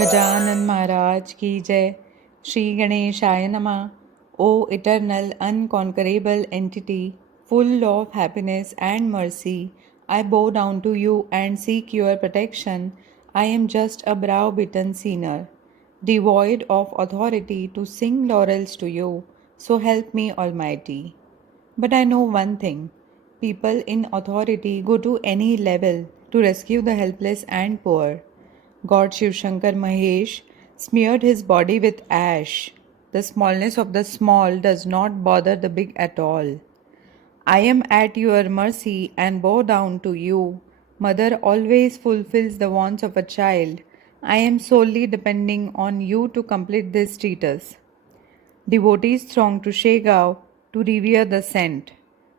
गजानन महाराज की जय. Shri Ganeshaya Namah. O eternal, unconquerable entity, full of happiness and mercy, I bow down to you and seek your protection. I am just a brow-bitten sinner, devoid of authority to sing laurels to you. So help me, Almighty. But I know one thing: people in authority go to any level to rescue the helpless and poor. God Shiv Shankar Mahesh smeared his body with ash. The smallness of the small does not bother the big at all. I am at your mercy and bow down to you. Mother always fulfills the wants of a child. I am solely depending on you to complete this treatise. Devotees thronged to Shegao to revere the saint.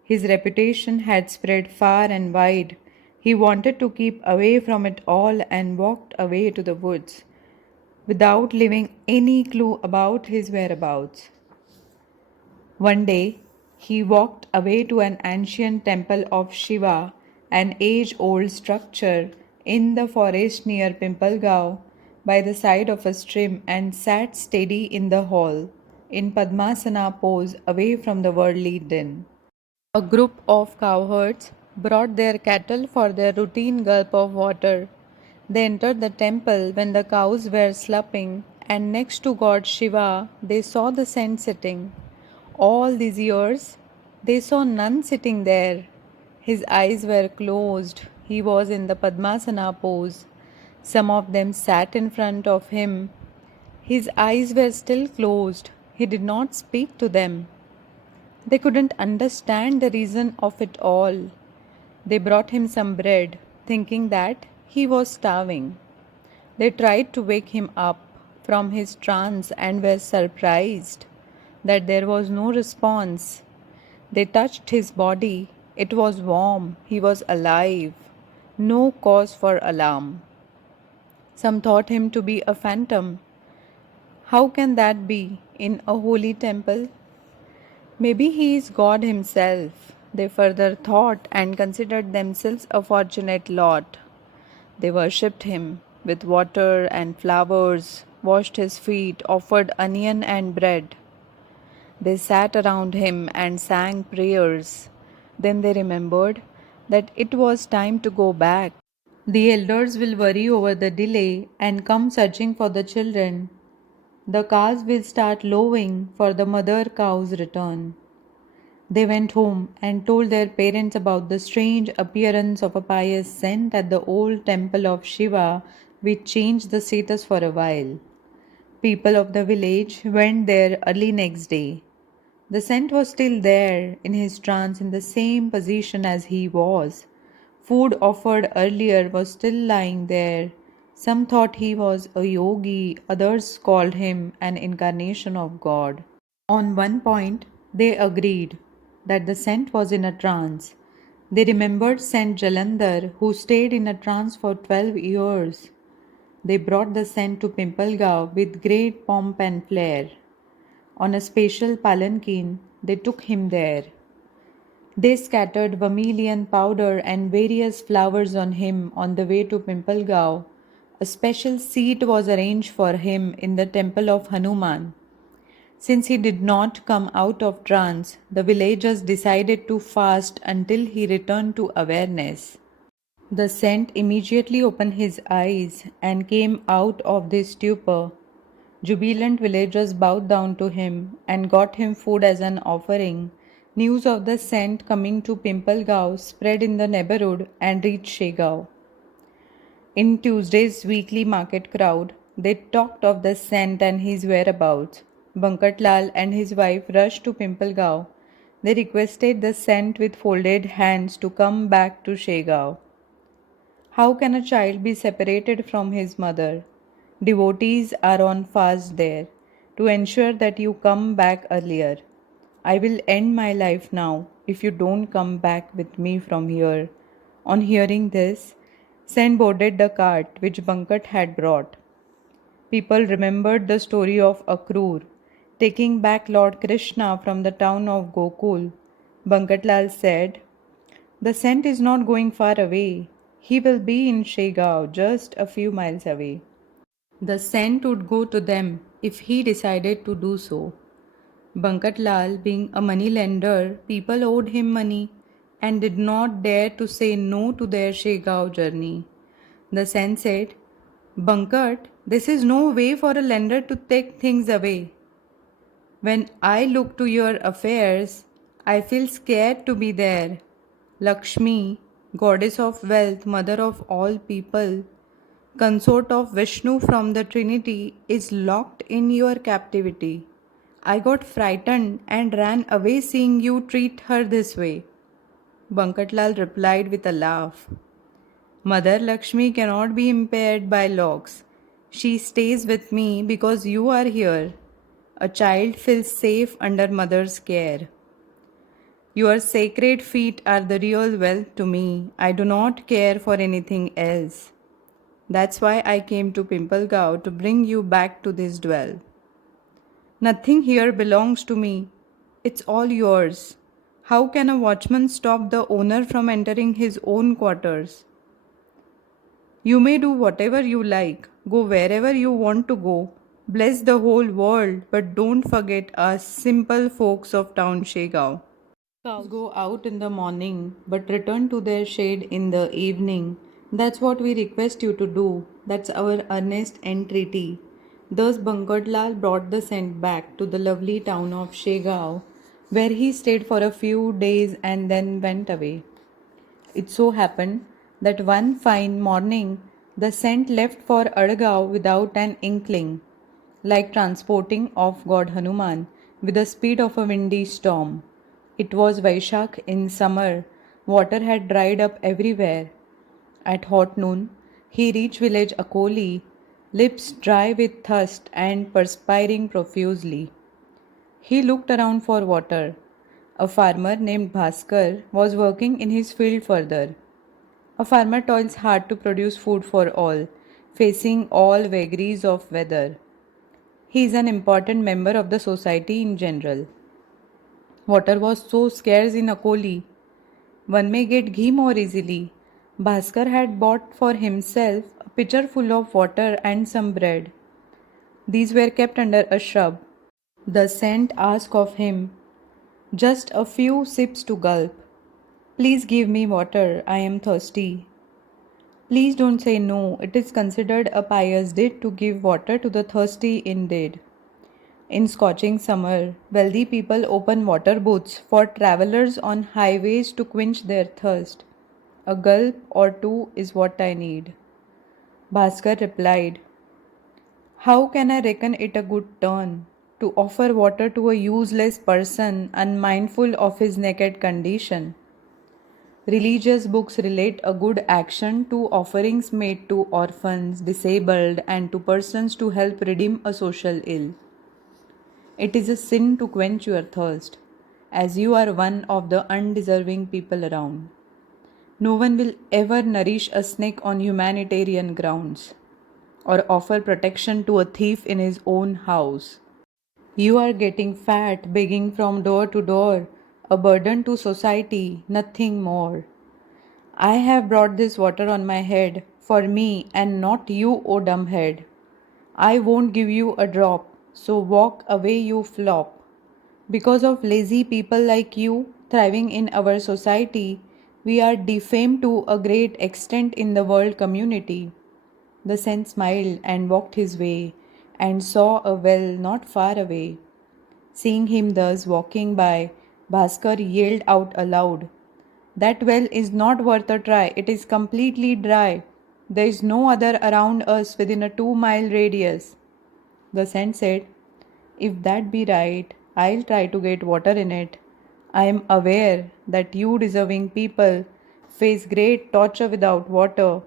His reputation had spread far and wide. He wanted to keep away from it all and walked away to the woods without leaving any clue about his whereabouts. One day, he walked away to an ancient temple of Shiva, an age old structure in the forest near Pimpalgaon, by the side of a stream, and sat steady in the hall, in Padmasana pose away from the worldly din. A group of cowherds brought their cattle for their routine gulp of water. They entered the temple when the cows were slumping, and next to God Shiva, they saw the saint sitting. All these years, they saw none sitting there. His eyes were closed. He was in the Padmasana pose. Some of them sat in front of him. His eyes were still closed. He did not speak to them. They couldn't understand the reason of it all. They brought him some bread, thinking that he was starving. They tried to wake him up from his trance and were surprised that there was no response. They touched his body. It was warm. He was alive. No cause for alarm. Some thought him to be a phantom. How can that be in a holy temple? Maybe he is God himself, they further thought, and considered themselves a fortunate lot. They worshipped him with water and flowers, washed his feet, offered onion and bread. They sat around him and sang prayers. Then they remembered that it was time to go back. The elders will worry over the delay and come searching for the children. The cows will start lowing for the mother cow's return. They went home and told their parents about the strange appearance of a pious saint at the old temple of Shiva, which changed the status for a while. People of the village went there early next day. The saint was still there in his trance in the same position as he was. Food offered earlier was still lying there. Some thought he was a yogi, others called him an incarnation of God. On one point, they agreed that the saint was in a trance. They remembered Saint Jalandhar, who stayed in a trance for 12 years. They brought the saint to Pimpalgaon with great pomp and flair. On a special palanquin, they took him there. They scattered vermilion powder and various flowers on him on the way to Pimpalgaon. A special seat was arranged for him in the temple of Hanuman. Since he did not come out of trance, the villagers decided to fast until he returned to awareness. The saint immediately opened his eyes and came out of this stupor. Jubilant villagers bowed down to him and got him food as an offering. News of the saint coming to Pimpalgaon spread in the neighborhood and reached Shegao. In Tuesday's weekly market crowd, they talked of the saint and his whereabouts. Bankatlal and his wife rushed to Pimpalgaon. They requested the saint with folded hands to come back to Shegao. How can a child be separated from his mother? Devotees are on fast there to ensure that you come back earlier. I will end my life now if you don't come back with me from here. On hearing this, Sen boarded the cart which Bankat had brought. People remembered the story of Akrur taking back Lord Krishna from the town of Gokul. Bankatlal said, "The saint is not going far away. He will be in Shegao, just a few miles away." The cent would go to them if he decided to do so. Bankat Lal, being a money lender, people owed him money and did not dare to say no to their Shegao journey. The Sen said, Bankat, this is no way for a lender to take things away. When I look to your affairs, I feel scared to be there. Lakshmi, goddess of wealth, mother of all people, consort of Vishnu from the Trinity, is locked in your captivity. I got frightened and ran away seeing you treat her this way. Bankatlal replied with a laugh. Mother Lakshmi cannot be impaired by locks. She stays with me because you are here. A child feels safe under mother's care. Your sacred feet are the real wealth to me. I do not care for anything else. That's why I came to Pimpalgaon to bring you back to this dwell. Nothing here belongs to me. It's all yours. How can a watchman stop the owner from entering his own quarters? You may do whatever you like, go wherever you want to go, bless the whole world, but don't forget us simple folks of town Shegao. Cows go out in the morning but return to their shade in the evening. That's what we request you to do. That's our earnest entreaty. Thus Bankatlal brought the scent back to the lovely town of Shegao, where he stayed for a few days and then went away. It so happened that one fine morning the scent left for Adgaon without an inkling, like transporting off God Hanuman with the speed of a windy storm. It was Vaishak in summer. Water had dried up everywhere. At hot noon, he reached village Akoli, lips dry with thirst and perspiring profusely. He looked around for water. A farmer named Bhaskar was working in his field further. A farmer toils hard to produce food for all, facing all vagaries of weather. He is an important member of the society in general. Water was so scarce in Akoli. One may get ghee more easily. Bhaskar had bought for himself a pitcher full of water and some bread. These were kept under a shrub. The saint asked of him, just a few sips to gulp. Please give me water, I am thirsty. Please don't say no, it is considered a pious deed to give water to the thirsty indeed. In scorching summer, wealthy people open water booths for travelers on highways to quench their thirst. A gulp or two is what I need. Bhaskar replied, how can I reckon it a good turn to offer water to a useless person unmindful of his naked condition? Religious books relate a good action to offerings made to orphans, disabled, and to persons to help redeem a social ill. It is a sin to quench your thirst, as you are one of the undeserving people around. No one will ever nourish a snake on humanitarian grounds or offer protection to a thief in his own house. You are getting fat, begging from door to door, a burden to society, nothing more. I have brought this water on my head for me and not you, O dumbhead. I won't give you a drop, so walk away, you flop. Because of lazy people like you thriving in our society, we are defamed to a great extent in the world community. The saint smiled and walked his way and saw a well not far away. Seeing him thus walking by, Bhaskar yelled out aloud, that well is not worth a try. It is completely dry. There is no other around us within a 2-mile radius. The saint said, if that be right, I'll try to get water in it. I am aware that you deserving people face great torture without water.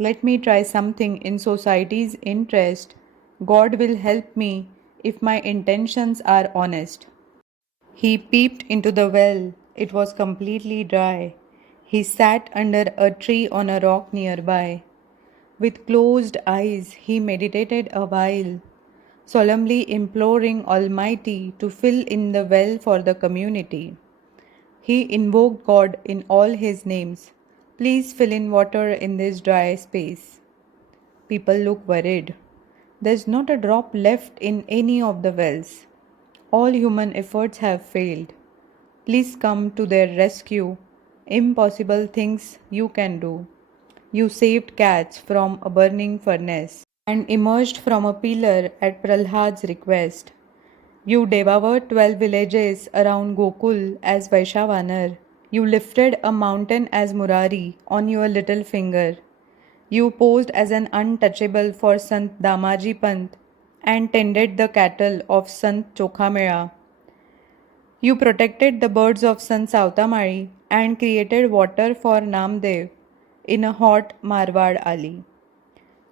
Let me try something in society's interest. God will help me if my intentions are honest. He peeped into the well. It was completely dry. He sat under a tree on a rock nearby. With closed eyes, he meditated a while, solemnly imploring Almighty to fill in the well for the community. He invoked God in all his names. Please fill in water in this dry space. People looked worried. There's not a drop left in any of the wells. All human efforts have failed. Please come to their rescue. Impossible things you can do. You saved cats from a burning furnace and emerged from a pillar at Pralhad's request. You devoured 12 villages around Gokul as Vaishavanar. You lifted a mountain as Murari on your little finger. You posed as an untouchable for Sant Damaji Pant and tended the cattle of Sant Chokhamera. You protected the birds of Sant Sautamari and created water for Namdev in a hot Marwad Ali.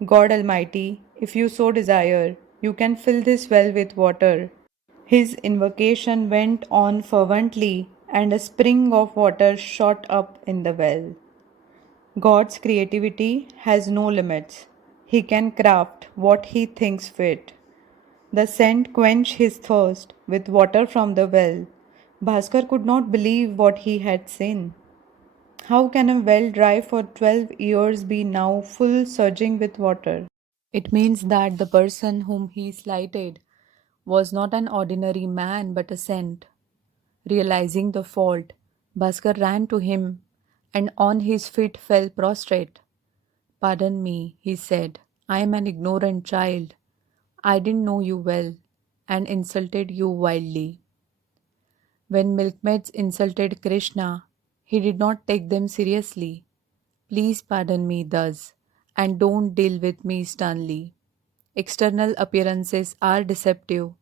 God Almighty, if you so desire, you can fill this well with water. His invocation went on fervently, and a spring of water shot up in the well. God's creativity has no limits. He can craft what he thinks fit. The scent quenched his thirst with water from the well. Bhaskar could not believe what he had seen. How can a well dry for 12 years be now full surging with water? It means that the person whom he slighted was not an ordinary man but a saint. Realizing the fault, Bhaskar ran to him and on his feet fell prostrate. Pardon me, he said. I am an ignorant child. I didn't know you well and insulted you wildly. When milkmaids insulted Krishna, he did not take them seriously. Please pardon me thus, and don't deal with me sternly. External appearances are deceptive.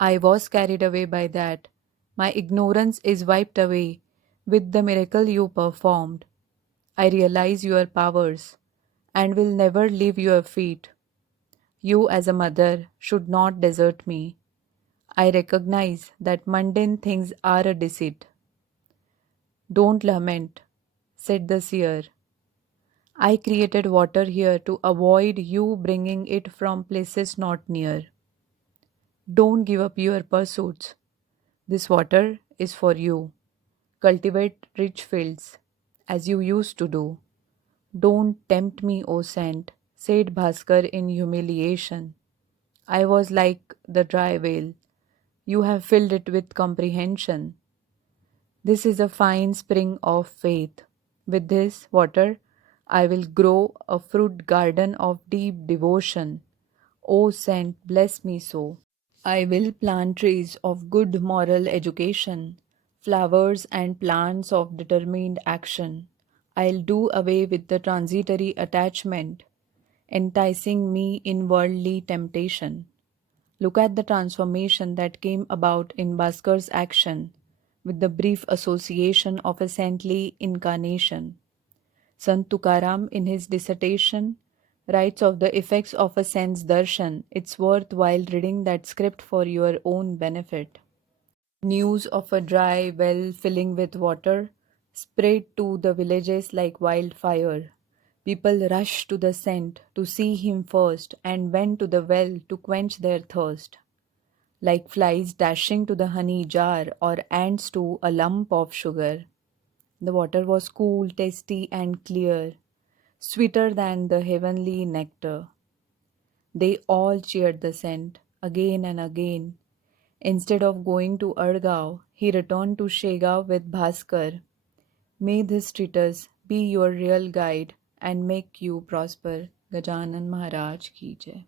I was carried away by that. My ignorance is wiped away with the miracle you performed. I realize your powers and will never leave your feet. You, as a mother, should not desert me. I recognize that mundane things are a deceit. Don't lament, said the seer. I created water here to avoid you bringing it from places not near. Don't give up your pursuits. This water is for you. Cultivate rich fields, as you used to do. Don't tempt me, O saint, said Bhaskar in humiliation. I was like the dry well. You have filled it with comprehension. This is a fine spring of faith. With this water, I will grow a fruit garden of deep devotion. O saint, bless me so. I will plant trees of good moral education, flowers and plants of determined action. I'll do away with the transitory attachment, enticing me in worldly temptation. Look at the transformation that came about in Bhaskar's action with the brief association of a saintly incarnation. Sant Tukaram, in his dissertation, writes of the effects of a sense darshan. It's worthwhile reading that script for your own benefit. News of a dry well filling with water spread to the villages like wildfire. People rushed to the saint to see him first and went to the well to quench their thirst. Like flies dashing to the honey jar or ants to a lump of sugar. The water was cool, tasty, and clear, sweeter than the heavenly nectar. They all cheered the saint again and again. Instead of going to Ardgaon, he returned to Shegaon with Bhaskar. May this treatise be your real guide and make you prosper. Gajanan Maharaj ki jai.